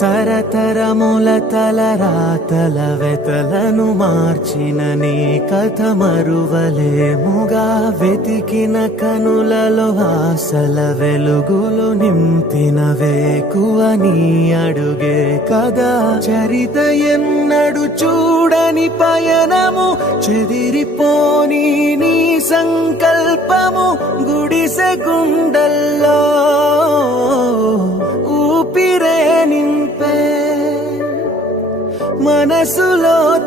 తరతరముల తలరాతల వెతలను మార్చిన నీ కథ మరువలేముగా. వెతికిన కనులలో ఆశల వెలుగులు నింపిన వేకువ నీ అడుగే కదా. చరిత ఎన్నడు చూడని పయనము, చెదిరిపోని నీ సంకల్పము. గుడిసె గుండల్లో ఊపిరే నింపే మనసులో